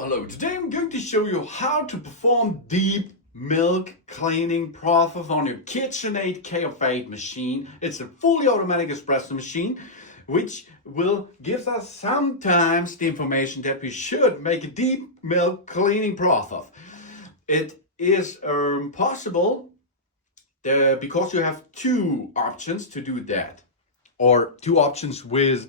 Hello, today I'm going to show you how to perform deep milk cleaning process on your KitchenAid KF8 machine. It's a fully automatic espresso machine which will give us sometimes the information that we should make a deep milk cleaning process. It is possible because you have two options to do that, or two options with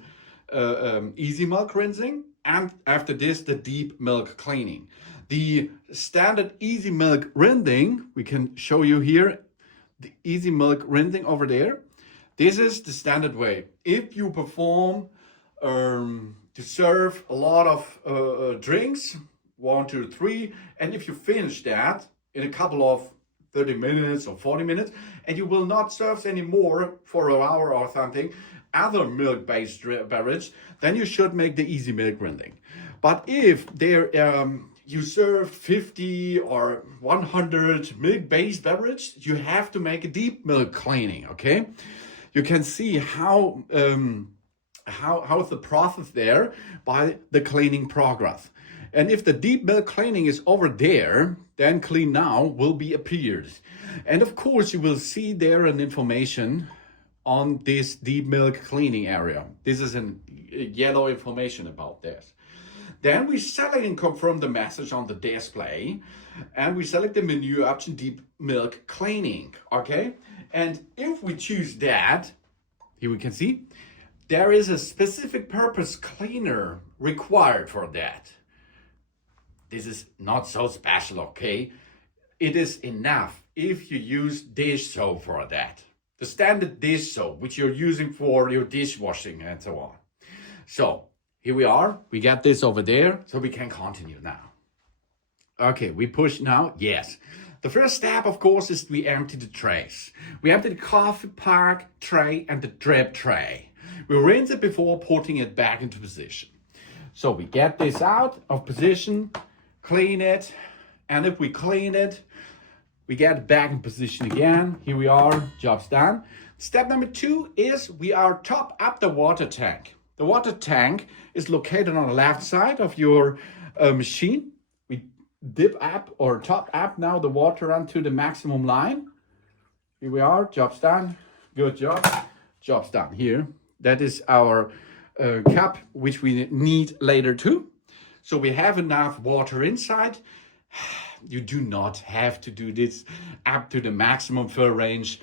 easy milk rinsing, and after this the deep milk cleaning. The standard easy milk rinsing, we can show you here the easy milk rinsing over there. This is the standard way. If you perform to serve a lot of drinks, 1, 2, 3, and if you finish that in a couple of 30 minutes or 40 minutes, and you will not serve anymore for an hour or something, other milk-based beverage, then you should make the easy milk rinsing. But if there you serve 50 or 100 milk-based beverage, you have to make a deep milk cleaning. Okay, you can see how is the process there by the cleaning progress. And if the deep milk cleaning is over there, then clean now will be appeared. And of course you will see there an information on this deep milk cleaning area. This is a yellow information about this. Then we select and confirm the message on the display, and we select the menu option deep milk cleaning. Okay, and if we choose that, here we can see there is a specific purpose cleaner required for that. This is not so special, okay? It is enough if you use dish soap for that. The standard dish soap, which you're using for your dishwashing and so on. So here we are, we got this over there, so we can continue now. Okay, we push now, yes. The first step, of course, is we empty the trays. We empty the coffee pack tray and the drip tray. We rinse it before putting it back into position. So we get this out of position, clean it, and if we clean it, we get it back in position again. Here we are, job's done. Step number 2 is we are top up the water tank. The water tank is located on the left side of your machine. We dip up or top up now the water onto the maximum line. Here we are, job's done. Good job, job's done here. That is our cup, which we need later too. So we have enough water inside. You do not have to do this up to the maximum fill range.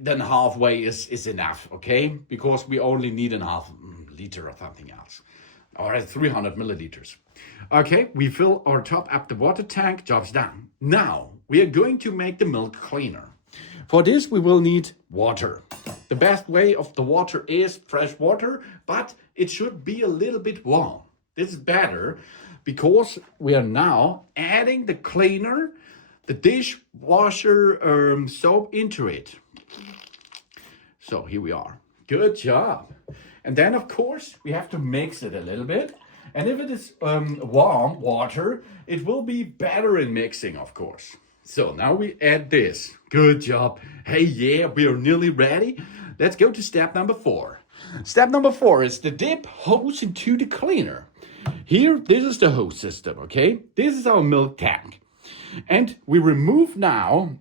Then halfway is enough, okay? Because we only need a half liter or something else, or 300 milliliters. Okay, we fill or top up the water tank, job's done. Now we are going to make the milk cleaner. For this we will need water. The best way of the water is fresh water, but it should be a little bit warm. This is better because we are now adding the cleaner, the dishwasher soap into it. So here we are. Good job. And then of course we have to mix it a little bit. And if it is warm water, it will be better in mixing, of course. So now we add this. Good job. Hey, yeah, we are nearly ready. Let's go to step number 4. Step number 4 is the dip hose into the cleaner. Here, this is the hose system, okay? This is our milk tank. And we remove now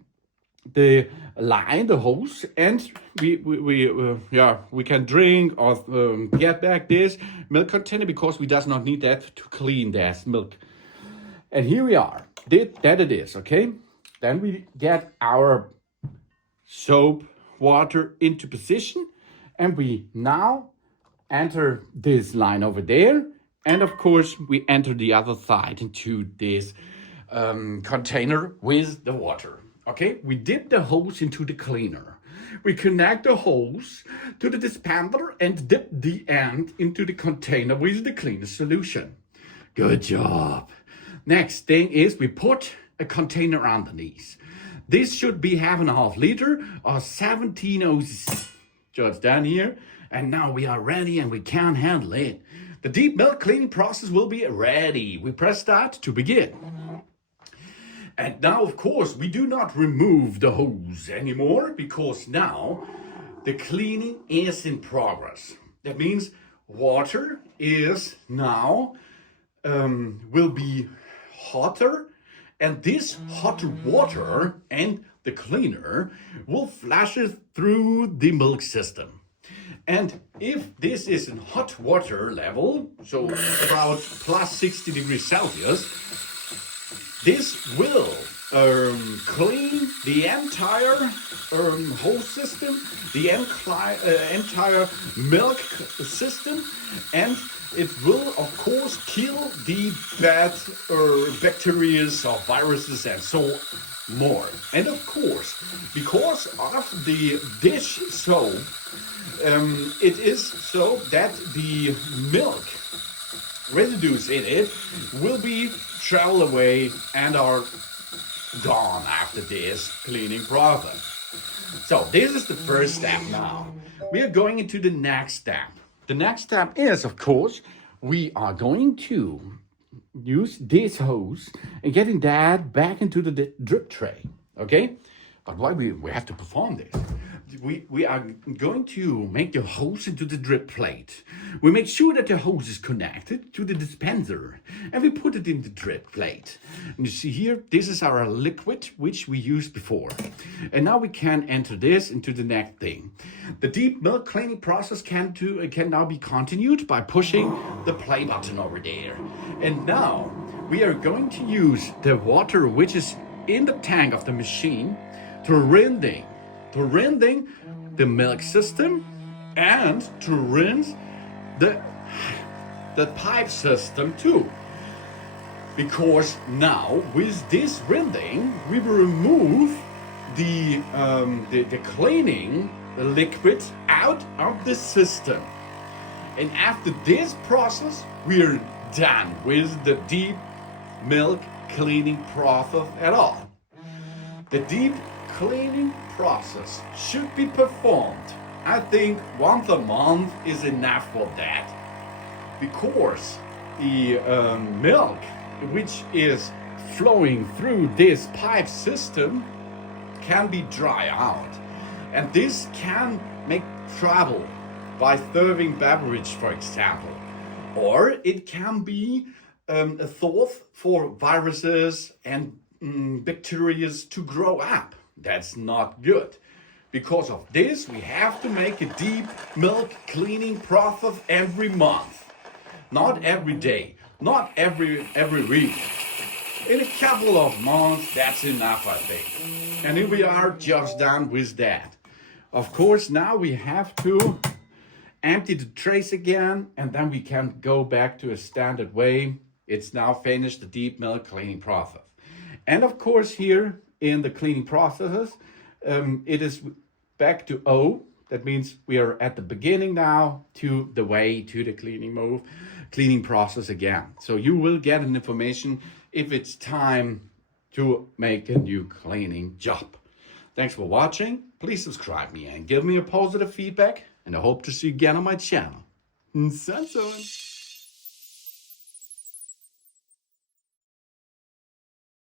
the line, the hose, and we can drink or get back this milk container because we does not need that to clean that milk. And here we are. That it is, okay? Then we get our soap water into position, and we now enter this line over there. And of course, we enter the other side into this container with the water. Okay, we dip the hose into the cleaner. We connect the hose to the dispenser and dip the end into the container with the cleaner solution. Good job. Next thing is we put a container underneath. This should be 1.5 liter or 17 ounces. Just down here. And now we are ready and we can handle it. The deep milk cleaning process will be ready. We press start to begin. And now, of course, we do not remove the hose anymore because now the cleaning is in progress. That means water is now will be hotter, and this hot water and the cleaner will flash it through the milk system. And if this is in hot water level, so about plus 60 degrees Celsius, this will clean the entire whole system, the entire milk system, and it will of course kill the bad bacteria or viruses and so more. And of course, because of the dish soap, it is so that the milk residues in it will be travel away and are gone after this cleaning process. So this is the first step now. We are going into the next step. The next step is, of course, we are going to use this hose and getting that back into the drip tray, okay? But why we have to perform this? We are going to make the hose into the drip plate. We make sure that the hose is connected to the dispenser and we put it in the drip plate. And you see here, this is our liquid which we used before. And now we can enter this into the next thing. The deep milk cleaning process can now be continued by pushing the play button over there. And now we are going to use the water which is in the tank of the machine to rinsing the milk system and to rinse the pipe system too. Because now with this rinsing we will remove the cleaning liquid out of the system. And after this process we are done with the deep milk cleaning process at all. The deep cleaning process should be performed. I think once a month is enough for that, because the milk which is flowing through this pipe system can be dry out, and this can make trouble by serving beverage, for example, or it can be a source for viruses and bacteria to grow up. That's not good. Because of this, we have to make a deep milk cleaning process every month. Not every day, not every week. In a couple of months, that's enough, I think. And here we are just done with that. Of course, now we have to empty the trays again, and then we can go back to a standard way. It's now finished, the deep milk cleaning process. And of course, here in the cleaning processes, it is back to O. That means we are at the beginning now to the way to the cleaning process again. So you will get an information if it's time to make a new cleaning job. Thanks for watching. Please subscribe me and give me a positive feedback. And I hope to see you again on my channel. Sanson.